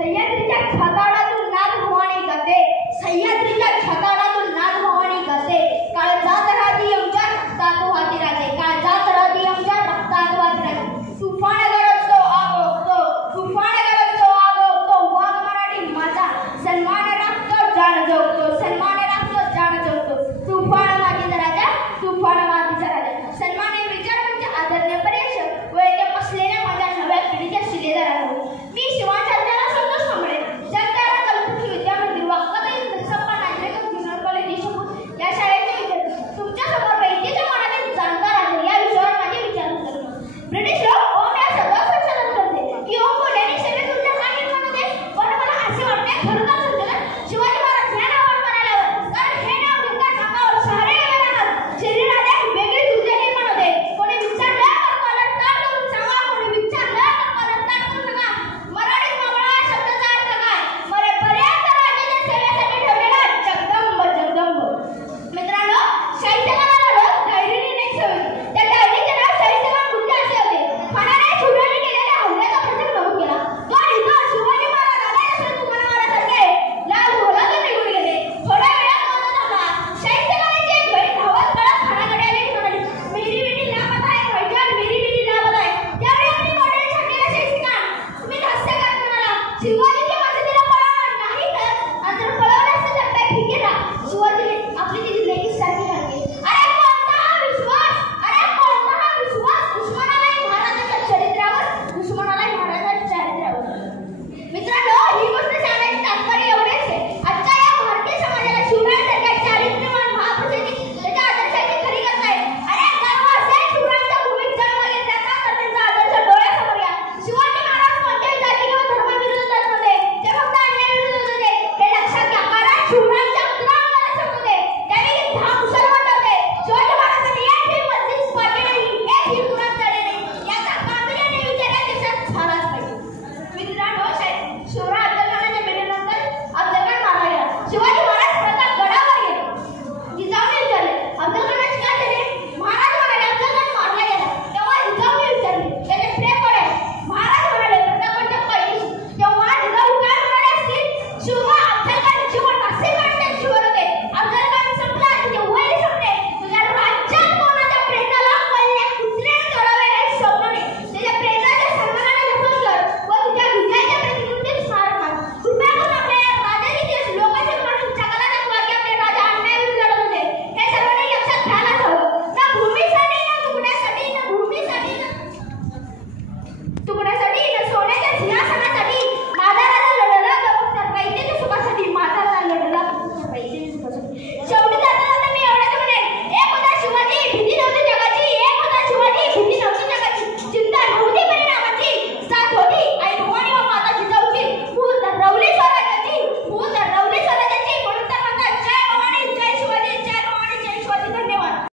सह्याद्रीच्या छताडातून नाद भवानी गाते, सह्याद्रीच्या छताडातून नाद भवानी गाते. काळजात राहती आमच्या रक्तात वाहती राहते, काळजात राहती आमच्या रक्तात वाहती राहते. तुफान गरजतो आग ओकतो, तुफान गरजतो आग ओकतो. वाघ मराठी माझा सन्मान राखतो, जाण जगतो, सन्मान राखतो, जाण जगतो. तुफान मातीचा राजा, तुफान मातीचा राजा. सन्माने विचार म्हणजे आदरणीय पर्यवेक्षक व येथे बसलेल्या माझ्या नव्या पिढीच्या शिलेदारांनो, मी शिवाचार्याला संतोष सांभाळे जनताला कल्पकी विद्या मंदिर वाक्काताई सप्पा नागरिक ज्युनियर कॉलेज देशमुख या शाळेचे विद्यार्थी तुमच्यासमोर वैद्यकीय मनातील जाणकार आहे या विषयावर माझे विचार करतो. ब्रिटिश लोक ओम या शब्दावर संशोधन करते की ओम बोलल्याने शरीर तुमच्या का निर्माण होते, पण मला असे वाटते खरोखर संशोधन शिवाजी महाराज या नावावर म्हणाल्यावर, कारण हे नाव घेताच अंगावर शहरे येतात, शरीरात एक वेगळीच ऊर्जा निर्माण होते. कोणी विचारलं तर मला ताट करून सांगा, कोणी विचारलं तर मला ताट करून सांगा. मराठीत मावळा शब्दाचा अर्थ काय? मरेपर्यंत राज्याच्या सेवेसाठी ठेवलेला जगदंब जगदंब. मित्रांनो, साहित्यकाराला रोज डायरी लिहिण्याची सवय होती. त्या डायरीचे नाव साहित्यकार गुंजे असे होते. ठाण्याने सुडाने केलेल्या हल्ल्याचा प्रसंग नमूद केला. तो लिहितो, शिवाजी महाराज आले नसले तुम्हाला मारायसारखे लाल घोडातून निघून गेले. थोड्या वेळात नव्हता थांबला. साहित्यकाराची एक बहीण धावत पळत ठाण्याकडे आली आणि म्हणाली, मेरी बेटी लापता है भाईजान, मेरी बेटी लापता है. त्यावेळी आम्ही मोठे छाटलेले साहित्यकार स्मित हास्य करत म्हणाला, शिवाजी